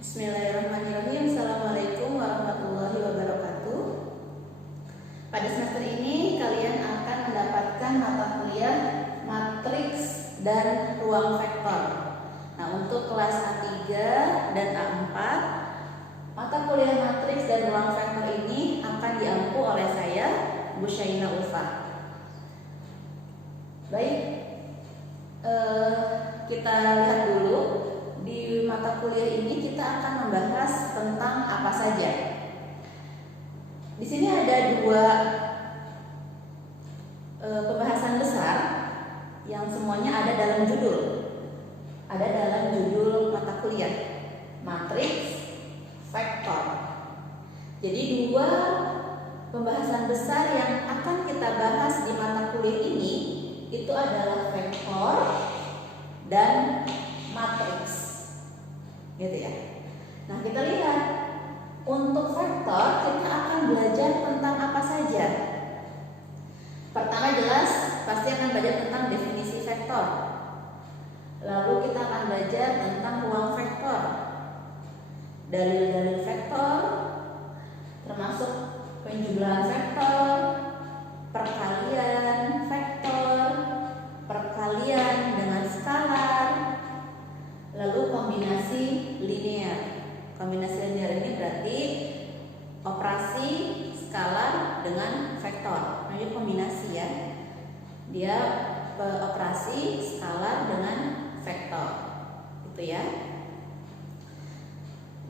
Bismillahirrahmanirrahim. Assalamualaikum warahmatullahi wabarakatuh. Pada semester ini kalian akan mendapatkan mata kuliah matriks dan ruang vektor. Nah, untuk kelas A3 dan A4, mata kuliah matriks dan ruang vektor ini akan diampu oleh saya, Bu Syaina Ulfa. Baik, kita lihat dulu. Di mata kuliah ini kita akan membahas tentang apa saja. Di sini ada dua pembahasan besar yang semuanya ada dalam judul. Ada dalam judul mata kuliah, matriks, vektor. Jadi dua pembahasan besar yang akan kita bahas di mata kuliah ini itu adalah vektor dan matriks. Gitu ya. Nah, kita lihat untuk vektor kita akan belajar tentang apa saja. Pertama jelas pasti akan belajar tentang definisi vektor. Lalu kita akan belajar tentang ruang vektor, dalil-dalil vektor, termasuk penjumlahan vektor, perkalian vektor, perkalian dengan skalar, lalu kombinasi linear. Kombinasi linear ini berarti operasi skalar dengan vektor. Nah, ini kombinasi ya. Dia operasi skalar dengan vektor. Gitu ya.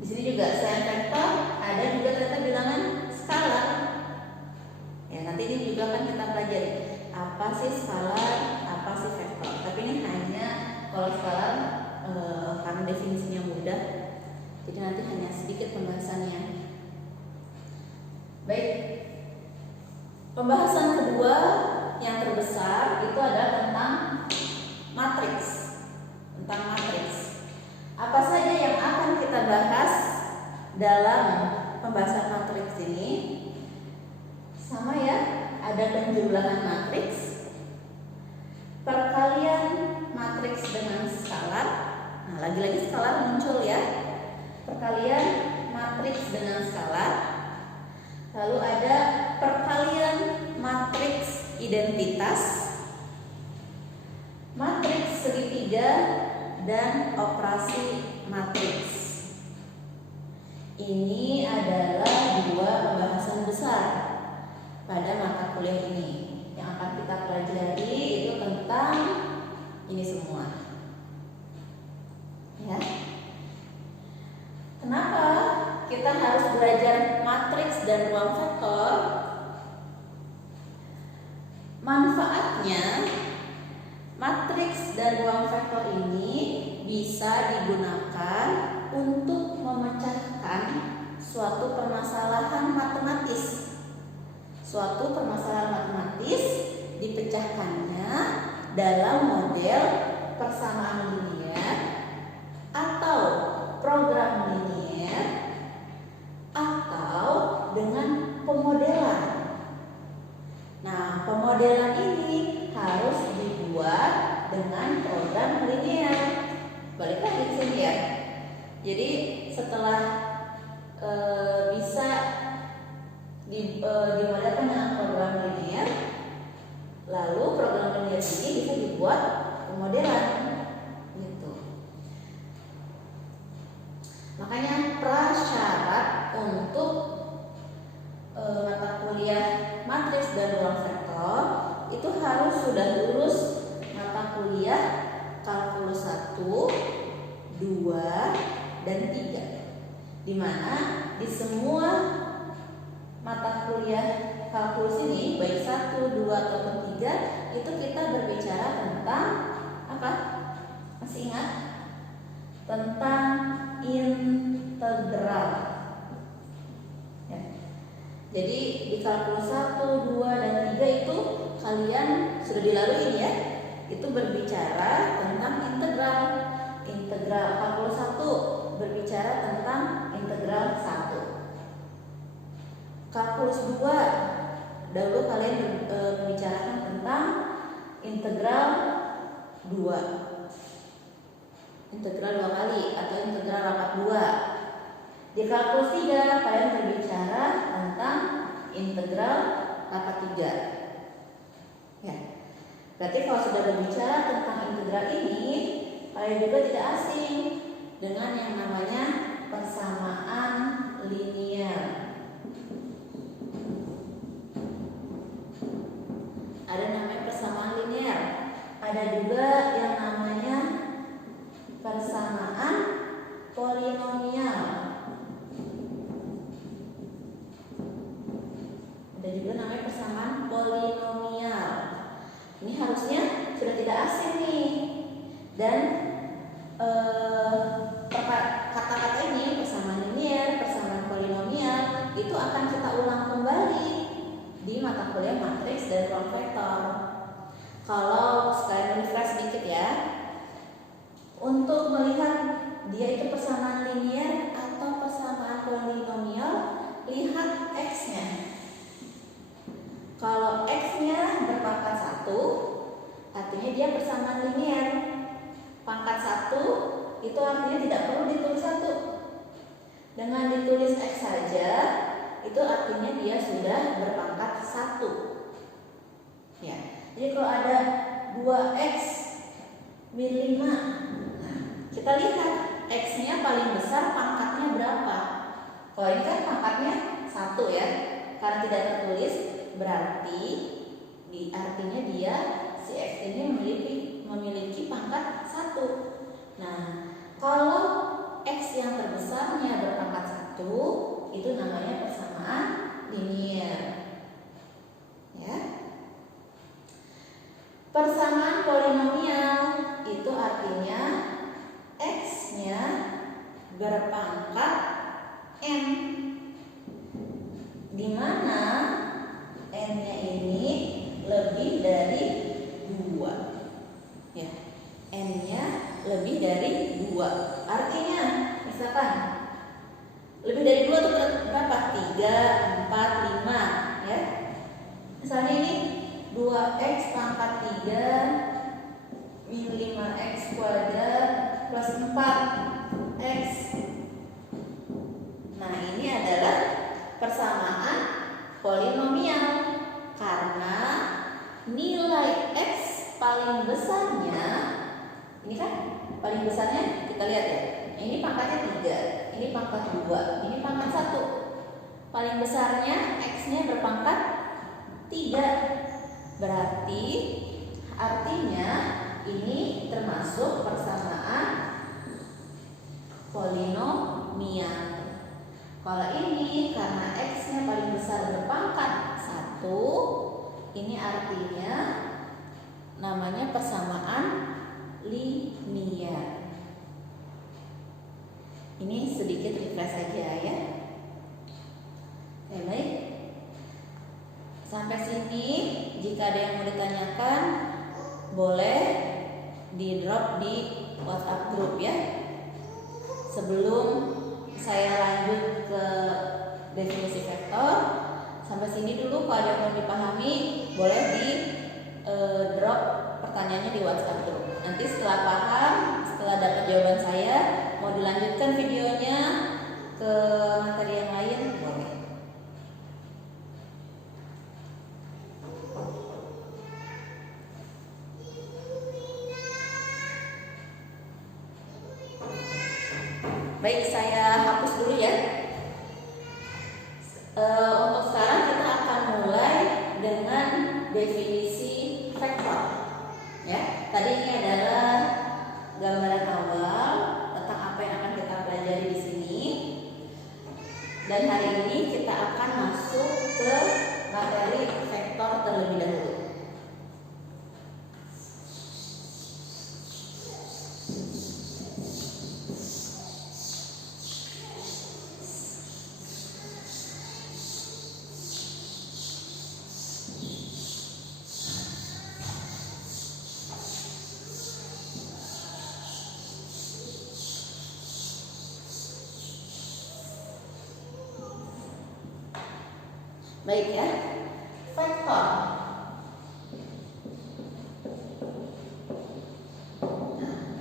Di sini juga selain vektor ada juga ternyata bilangan skalar. Ya, nanti ini juga akan kita pelajari. Apa sih skalar, apa sih vektor. Tapi ini hanya kalau skalar karena definisinya mudah, jadi nanti hanya sedikit pembahasannya. Baik, pembahasan kedua yang terbesar itu adalah tentang matriks. Tentang matriks. Apa saja yang akan kita bahas dalam pembahasan matriks ini? Sama ya, ada penjumlahan matriks, perkalian matriks dengan skalar. Nah, lagi-lagi skalar muncul ya. Perkalian matriks dengan skalar. Lalu ada perkalian matriks identitas, matriks segitiga, dan operasi matriks. Ini adalah dua pembahasan besar pada mata kuliah ini. Yang akan kita pelajari itu tentang ini semua. Ya. Kenapa kita harus belajar matriks dan ruang vektor? Manfaatnya, matriks dan ruang vektor ini bisa digunakan untuk memecahkan suatu permasalahan matematis. Suatu permasalahan matematis dipecahkannya dalam model persamaan linear atau program linear atau dengan pemodelan. Nah, pemodelan ini harus dibuat dengan program linear. Balik lagi ke sini ya. Jadi setelah bisa dimodelkan dengan program linear, lalu program linear ini bisa dibuat pemodelan. Makanya prasyarat untuk mata kuliah matriks dan ruang vektor itu harus sudah lulus mata kuliah kalkulus 1, 2, dan 3. Dimana di semua mata kuliah kalkulus ini baik 1, 2, ataupun 3 itu kita berbicara tentang apa? Masih ingat? Tentang integral ya. Jadi di kalkulus 1, 2, dan 3 itu kalian sudah dilalui ya. Itu berbicara tentang integral. Integral kalkulus 1 berbicara tentang integral 1. Kalkulus 2 dahulu kalian membicarakan tentang integral 2. Integral 2 kali atau integral rangkap 2. Di kalkulus 3 kalian berbicara tentang integral lapat 3. Ya. Berarti kalau sudah berbicara tentang integral ini, kalian juga tidak asing dengan yang namanya persamaan linear. Ada namanya persamaan linear. Ada juga yang namanya persamaan polinomial. Ada juga namanya persamaan polinomial. Ini harusnya sudah tidak asing nih. Dan kata-kata ini, persamaan linear, persamaan polinomial, itu akan kita ulang kembali di mata kuliah matriks dan ruang vektor. Kalau sekalian refresh sedikit ya, untuk melihat dia itu persamaan linear atau persamaan polinomial, lihat x-nya. Kalau x-nya berpangkat 1, artinya dia persamaan linear. Pangkat 1 itu artinya tidak perlu ditulis 1. Dengan ditulis x saja, itu artinya dia sudah berpangkat 1. Ya. Jadi kalau ada 2x min 5, nah, kita lihat x-nya paling besar pangkatnya berapa. Kalau ini kan pangkatnya 1 ya, karena tidak tertulis, berarti artinya dia si x ini memiliki pangkat 1. Nah, kalau x yang terbesarnya berpangkat 1, itu namanya persamaan linear. Ya. Persamaan polinomial itu artinya x-nya berpangkat n, di mana n-nya ini lebih dari 2. Ya. N-nya lebih dari 2. Artinya, misalkan lebih dari 2 itu berapa? 3, 4, 5 ya. Misalnya ini 2x pangkat 3 min 5x kuadrat plus 4x. Nah, ini adalah persamaan polinomial karena nilai x paling besarnya, ini kan paling besarnya kita lihat ya, ini pangkatnya 3, ini pangkat 2, ini pangkat 1. Paling besarnya x-nya berpangkat 3. Berarti artinya ini termasuk persamaan polinomial. Kalau ini karena x-nya paling besar berpangkat 1, ini artinya namanya persamaan linear. Ini sedikit refresh saja ya. Baik. Sampai sini, jika ada yang mau ditanyakan, boleh di drop di WhatsApp group ya. Sebelum saya lanjut ke definisi vektor, sampai sini dulu. Kalau ada yang mau dipahami, boleh di drop pertanyaannya di WhatsApp group. Nanti setelah paham, setelah dapat jawaban saya, mau dilanjutkan videonya ke materi yang lain, boleh. Baik, saya hapus dulu ya. Untuk sekarang kita akan mulai dengan definisi vektor. Ya, tadi ini adalah gambaran awal tentang apa yang akan kita pelajari di sini. Dan hari ini kita akan masuk ke materi vektor terlebih dahulu. Baik ya, vektor.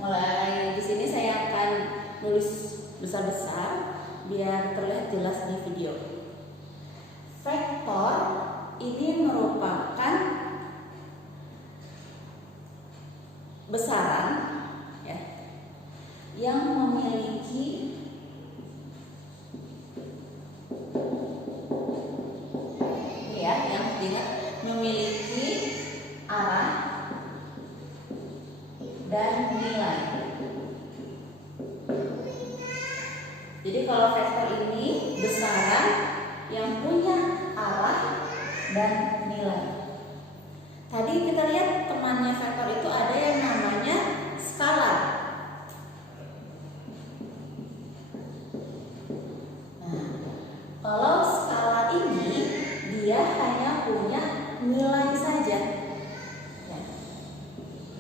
Mulai di sini saya akan nulis besar-besar biar terlihat jelas di video. Vektor ini merupakan besaran ya, yang memiliki memiliki arah dan nilai. Jadi kalau vektor ini besaran yang punya arah dan nilai. Tadi kita lihat temannya vektor itu ada yang namanya skalar. Nah, kalau skalar ini dia hanya punya nilai saja, ya.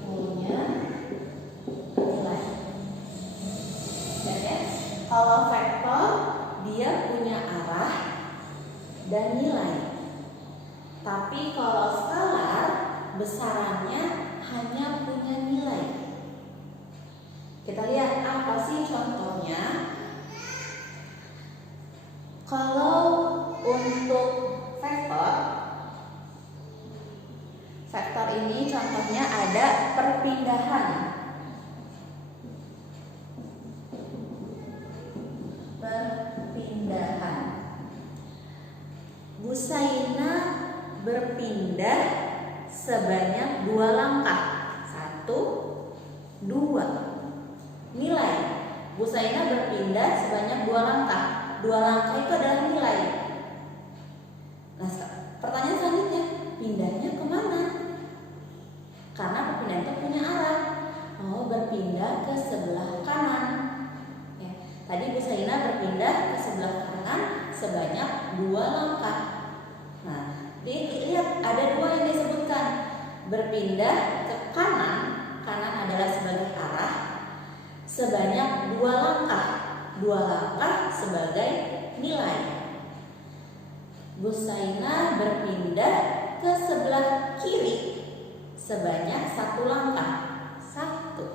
Punya nilai. Jadi, kalau vektor dia punya arah dan nilai. Tapi kalau skalar besarannya hanya punya nilai. Kita lihat apa sih contohnya. Kalau untuk vektor ini contohnya ada perpindahan. Busaina berpindah sebanyak 2 langkah. 1, 2. Nilai. Busaina berpindah sebanyak 2 langkah. 2 langkah itu adalah nilai. Nah, pertanyaan selanjutnya, pindahnya kemana? Karena perpindahan itu punya arah. Mau berpindah ke sebelah kanan. Ya. Tadi Busaina berpindah ke sebelah kanan sebanyak 2 langkah. Nah, lihat ada 2 yang disebutkan. Berpindah ke kanan, kanan adalah sebagai arah, sebanyak 2 langkah. 2 langkah sebagai nilai. Busaina berpindah ke sebelah kiri sebanyak 1 langkah. 1.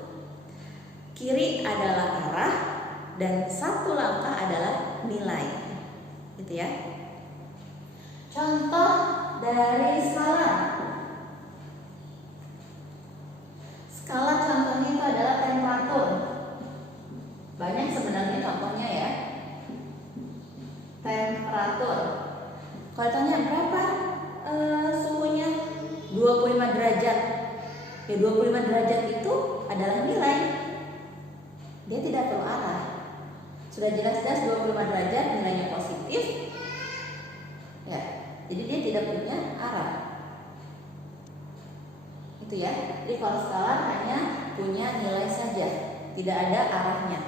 Kiri adalah arah dan 1 langkah adalah nilai. Gitu ya. Contoh dari skala. Skala contohnya itu adalah temperatur. Banyak sebenarnya contohnya ya. Temperatur. Kalau tanya berapa suhunya? 25 derajat. Ya 25 derajat itu adalah nilai. Dia tidak perlu arah. Sudah jelas-jelas 25 derajat nilainya positif. Ya, jadi dia tidak punya arah. Itu ya. Jadi kalau skalar hanya punya nilai saja, tidak ada arahnya.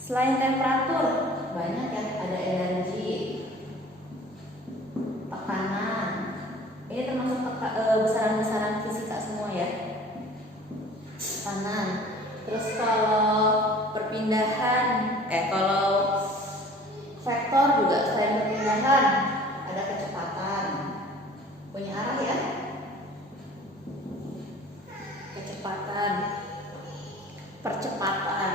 Selain temperatur, banyak ya, ada energi, tekanan. Ini termasuk besaran-besaran fisika semua ya. Tekanan. Terus kalau perpindahan, kalau vektor juga selain perpindahan ada kecepatan. Punya arah ya. Kecepatan, percepatan.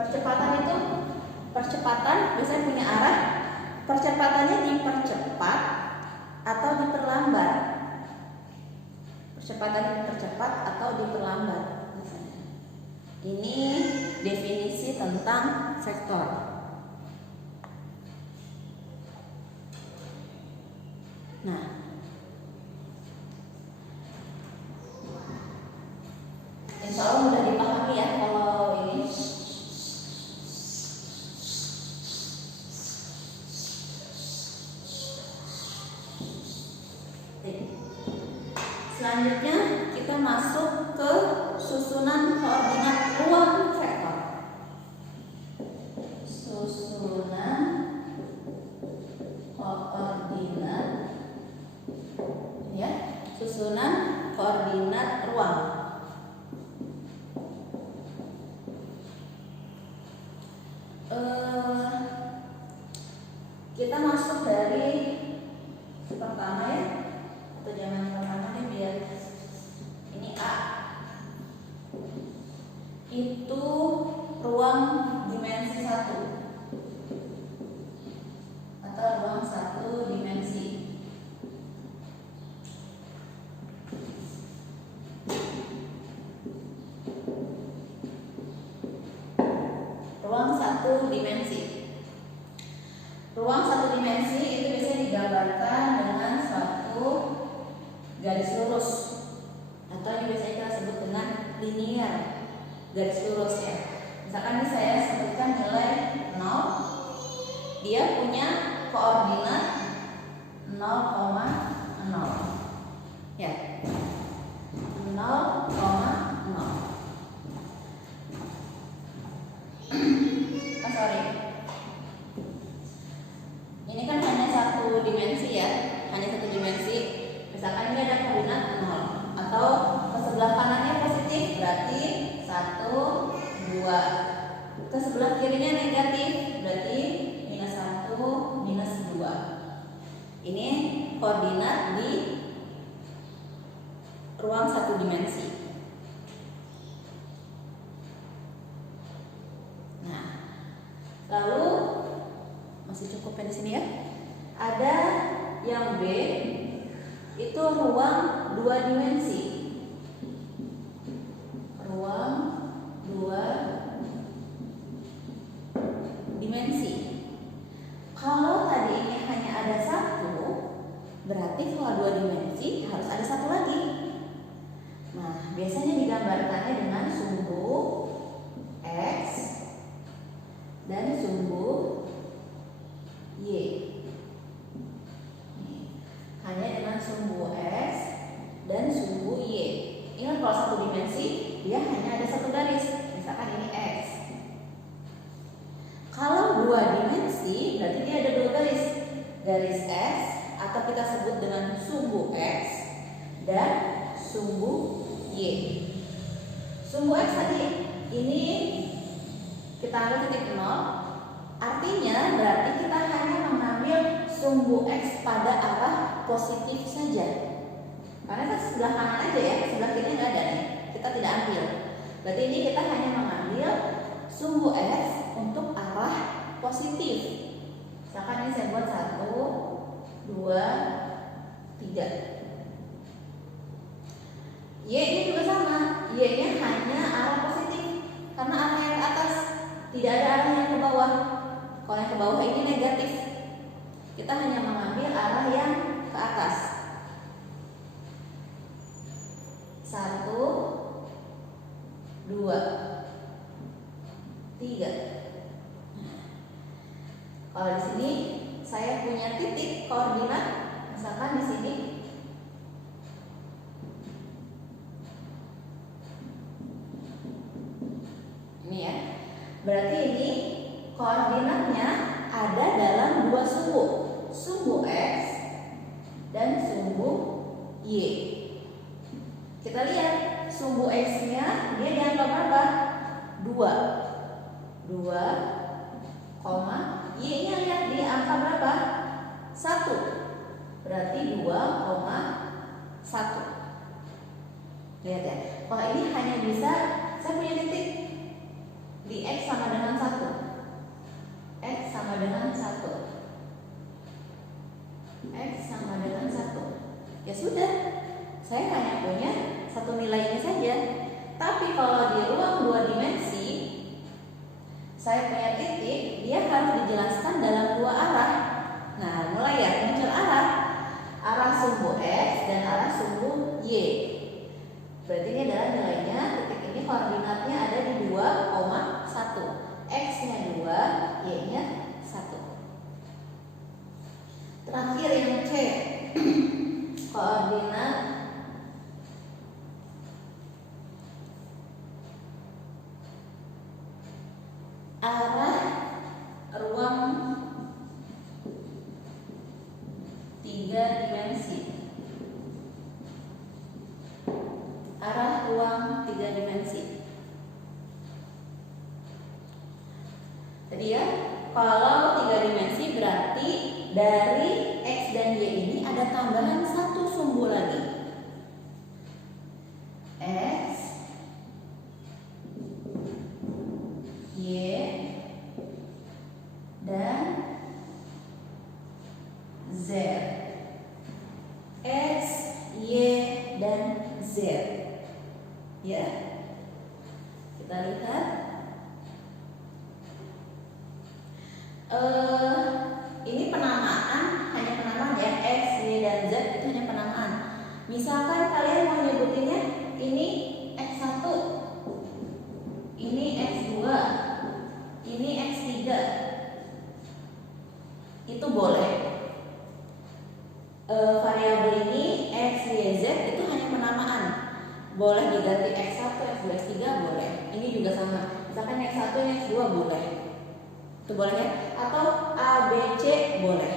Percepatan itu, percepatan biasanya punya arah. Percepatannya dipercepat atau diperlambat. Percepatan dipercepat atau diperlambat. Ini definisi tentang vektor. Nah, insya Allah mudah dipahami ya kalau ini. Selanjutnya kita masuk ke susunan koordinat ruang vektor. Susunan koordinat, ya, susunan koordinat ruang. Kita masuk dari pertama ya, atau jangan pertama nih biar ini A. Itu satu dimensi. Ruang satu dimensi itu biasanya digambarkan dengan suatu garis lurus, atau yang biasanya kita sebut dengan linear, garis lurus ya. Misalkan ini saya sebutkan nilai 0, dia punya koordinat 0,0 ya, 0,0. Ini kan hanya satu dimensi ya, hanya satu dimensi. Misalkan ini ada koordinat 0, atau ke sebelah kanannya positif, berarti 1, 2. Ke sebelah kirinya negatif, berarti minus 1, minus 2. Ini koordinat di ruang satu dimensi. Nah, lalu masih cukup di sini ya. Ada yang B, itu ruang 2 dimensi. Ruang 2 dimensi. Kalau tadi ini hanya ada 1, berarti kalau 2 dimensi harus ada 1 lagi. Nah, biasanya digambarkannya dengan sumbu X dan sumbu Y. Hanya dengan sumbu X dan sumbu Y. Ingat kalau satu dimensi dia hanya ada satu garis. Misalkan ini X. Kalau 2 dimensi berarti dia ada 2 garis. Garis X atau kita sebut dengan sumbu X dan sumbu Y. Sumbu X tadi ini kita ambil titik 0. Artinya berarti kita hanya mengambil sumbu X pada arah positif saja. Karena kan sebelah kanan aja ya, sebelah kiri nggak ada nih. Kita tidak ambil. Berarti ini kita hanya mengambil sumbu X untuk arah positif. Misalkan ini saya buat 1, 2, 3. Y ini juga sama. Y-nya hanya arah positif karena arah yang ke atas, tidak ada arah yang ke bawah. Kalau yang ke bawah ini negatif. Kita hanya mengambil arah yang ke atas. 1, 2, 3. Kalau di sini saya punya titik koordinat, misalkan di sini ini ya. Berarti ini koordinatnya ada dalam 2 sumbu, sumbu X dan sumbu Y. Kita lihat sumbu X-nya dia dianggap berapa? 2, Y-nya lihat di angka berapa? 1. Berarti 2,1. Lihat ya. Kalau ini hanya bisa, saya punya titik di X sama dengan 1. X sama dengan 1. X sama dengan 1. Ya sudah, saya hanya punya satu nilai ini saja. Tapi kalau di ruang 2 dimensi, saya punya titik, dia harus dijelaskan dalam 2 arah. Nah, mulai ya muncul arah. Arah sumbu X dan arah sumbu Y. Berarti ini adalah nilainya, titik ini koordinatnya ada di 2,1. X-nya 2, Y-nya 1. Terakhir yang C, koordinat arah ruang 3 dimensi. Arah ruang 3 dimensi. Tadi ya, kalau 3 dimensi berarti dari X dan Y ini ada tambahan satu sumbu lagi. X, Y, dan Z. X, Y, dan Z. Ya, kita lihat Ini penamaan, hanya penamaan ya, X, Y, dan Z itu hanya penamaan. Misalkan kalian mau nyebutinnya ini X1, ini X2, ini X3, itu boleh. Variabel ini X, Y, Z itu hanya penamaan. Boleh diganti X1, X2, X3 boleh. Ini juga sama. Misalkan X1, X2 boleh. Itu boleh ya. Atau A, B, C boleh.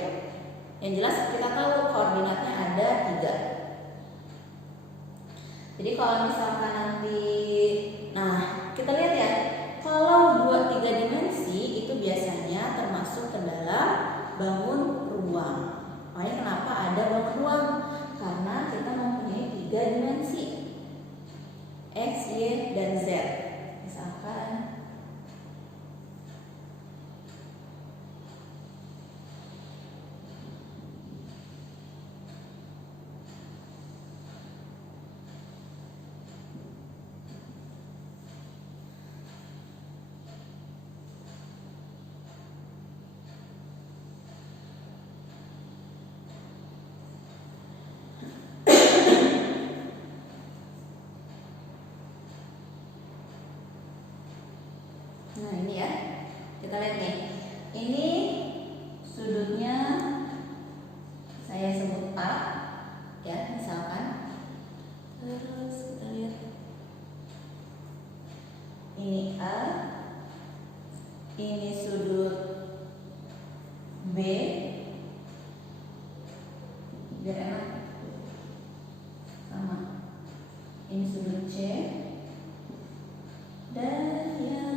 Yang jelas kita tahu koordinatnya ada 3. Jadi kalau misalkan nanti, nah kita lihat ya, kalau 3 dimensi itu biasanya termasuk ke dalam bangun ruang. Makanya kenapa ada bangun ruang? Karena kita mempunyai 3 dimensi, X, Y, dan Z. Misalkan nah ini ya, kita lihat nih. Ini sudutnya saya sebut A, ya misalkan. Terus kita lihat ini A, ini sudut B, biar enak sama. Ini sudut C, dan yang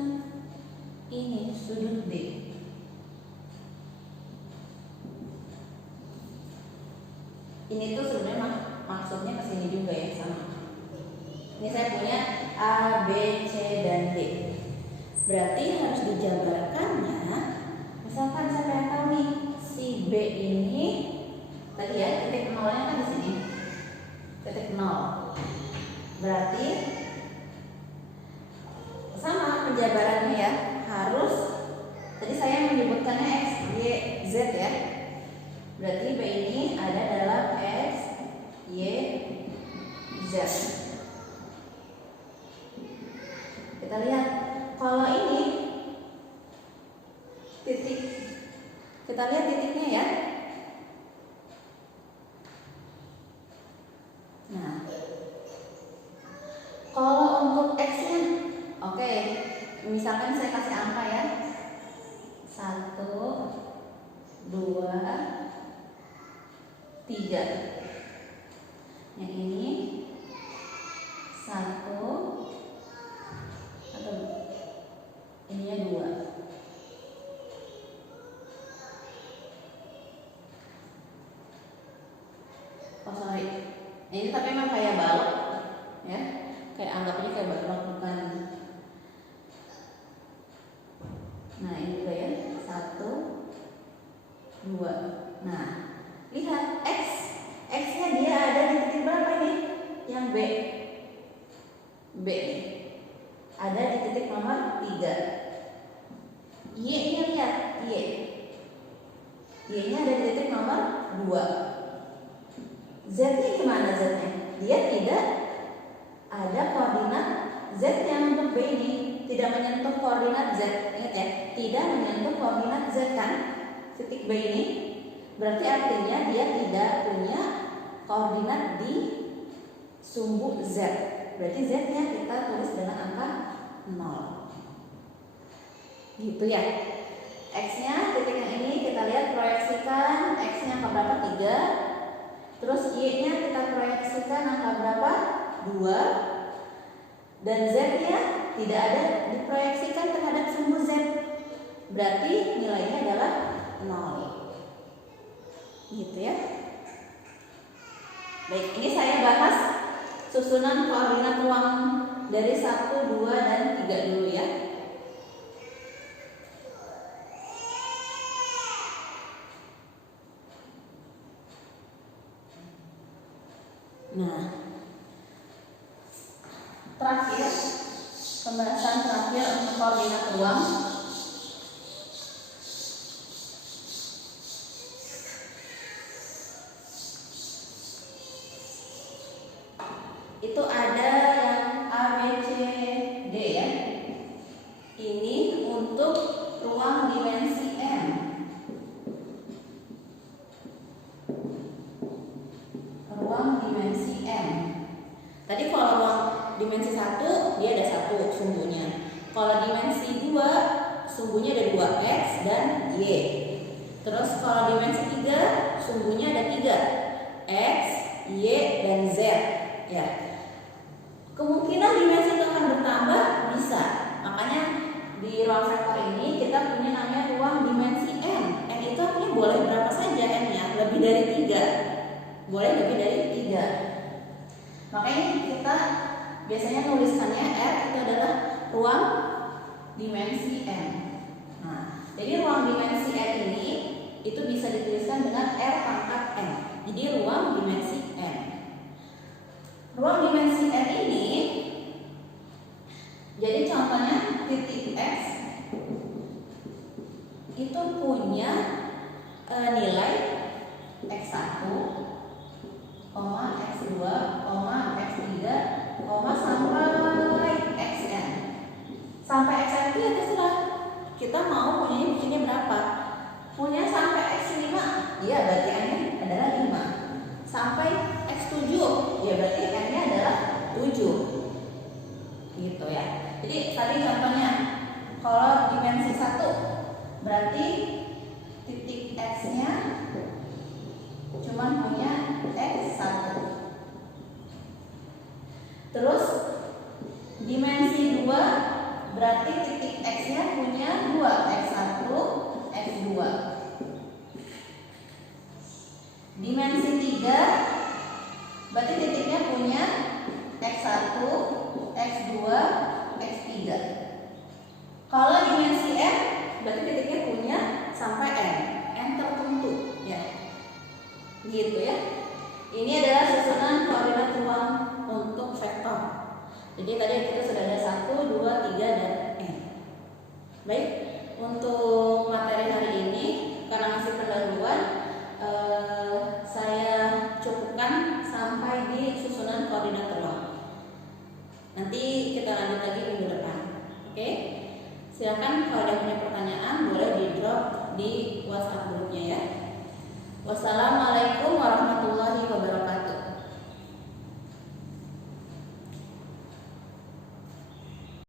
ini sudut D. Ini tuh sebenarnya maksudnya kesini juga ya, sama. Ini saya punya A, B, C, dan D. Berarti harus dijabarkannya. Misalkan saya pengen tahu nih, si B ini tadi ya titik nolnya kan di sini, titik nol. Berarti sama penjabarannya ya, harus tadi saya menyebutkannya X, Y, Z ya. Berarti B ini ada dalam X, Y, Z. Kita lihat kalau ini titik, kita lihat titiknya ya. Nah, kalau untuk X-nya, oke, misalkan saya kasih angka ya, 1, 2, 3. Yang ini 1 atau ininya 2. Oh sorry, ini tapi memang kayak balok ya, kayak anggapnya kayak balok bukan. Nah ini juga ya, 1, 2. Nah lihat X-nya dia ada di titik berapa ini? Yang B ada di titik nomor 3. Y-nya lihat, Y-nya ada di titik nomor 2. Z-nya gimana Z-nya? Dia tidak ada koordinat Z-nya untuk B ini, tidak menyentuh koordinat Z. Ingat ya, tidak menyentuh koordinat Z kan, titik B ini. Berarti artinya dia tidak punya koordinat di sumbu Z. Berarti Z-nya kita tulis dengan angka 0. Gitu ya. X-nya titik yang ini kita lihat proyeksikan X-nya angka berapa? 3. Terus Y-nya kita proyeksikan angka berapa? 2. Dan Z-nya tidak ada diproyeksikan terhadap sumbu Z. Berarti nilainya adalah 0. Gitu ya. Baik, ini saya bahas susunan koordinat ruang dari 1, 2, dan 3 dulu ya. Nah, terakhir, pembahasan terakhir untuk koordinat ruang. itu ada yang A, B, C, D ya. Ini untuk ruang dimensi M. Ruang dimensi M. Tadi kalau ruang dimensi 1 dia ada 1 sumbunya. Kalau dimensi 2 sumbunya ada 2 X dan Y. Terus kalau dimensi 3 sumbunya ada 3 X, Y, dan Z ya. Kemungkinan dimensi itu akan bertambah bisa. Makanya di ruang vektor ini kita punya namanya ruang dimensi N. N itu artinya boleh berapa saja N-nya, lebih dari 3. Boleh lebih dari 3. Makanya kita biasanya nulisannya R itu adalah ruang dimensi N. Nah, jadi ruang dimensi N ini itu bisa dituliskan dengan R pangkat N. Jadi ruang dimensi N. Ruang dimensi N ini, jadi contohnya titik X itu punya nilai X1, X2, X3, sampai Xn. Sampai Xn itu ya terserah kita mau punyanya berapa. Punya sampai X5, ya berarti N-nya adalah 5. Sampai X7, ya berarti N-nya adalah 7. Gitu ya. Jadi tadi contohnya kalau dimensi 1 berarti titik X-nya cuma punya X1. Terus dimensi 2 berarti titik X-nya punya 2 X1, X2. Dimensi 3 berarti titiknya punya X1, X2, X3. Kalau dimensi N berarti titiknya punya sampai N tertentu ya. Gitu ya. Ini adalah susunan koordinat ruang untuk vektor. Jadi tadi kita sudah ada 1, 2, 3 dan N. Baik, untuk materi hari ini karena masih pendahuluan saya cukupkan sampai di susunan koordinat ruang. Nanti kita lanjut lagi minggu depan. Oke? Silakan kalau ada punya pertanyaan boleh di drop di WhatsApp grupnya ya. Wassalamualaikum warahmatullahi wabarakatuh.